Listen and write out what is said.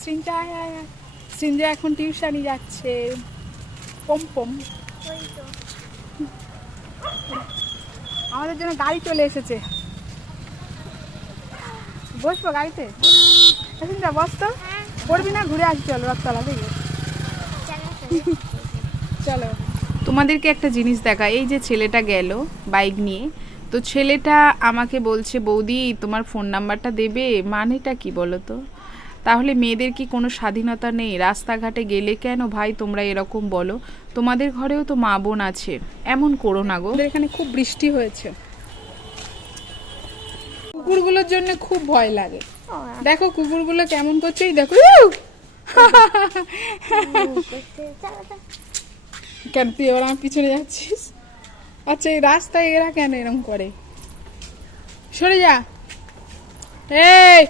সৃঞ্জয় সৃঞ্জয় এখন টিউশনি যাচ্ছে। পম পম আমাদের জন্য গাড়ি চলে এসেছে। বসবো গাড়িতে? সৃঞ্জয় বস তো। পড়বি না? ঘুরে আসি চলো রথতলা থেকে। চলো তোমাদেরকে একটা জিনিস দেখা। এই যে ছেলেটা গেল বাইক নিয়ে, তো ছেলেটা আমাকে বলছে বৌদি তোমার ফোন নাম্বারটা দেবে। মানেটা কি বলো তো? তাহলে মেয়েদের কি কোনো স্বাধীনতা নেই? রাস্তাঘাটে গেলে কেন ভাই তোমরা এরকম বলো? তোমাদের ঘরেও তো মা বোন আছে, এমন করো না গো। এখানে খুব বৃষ্টি হয়েছে, কুকুরগুলোর জন্য খুব ভয় লাগে। দেখো কুকুরগুলো কেমন করছে, এই দেখো। কেন তুই এবার আমার পিছনে যাচ্ছিস? আচ্ছা এই রাস্তায় এরা কেন এরকম করে? সরে যা। এই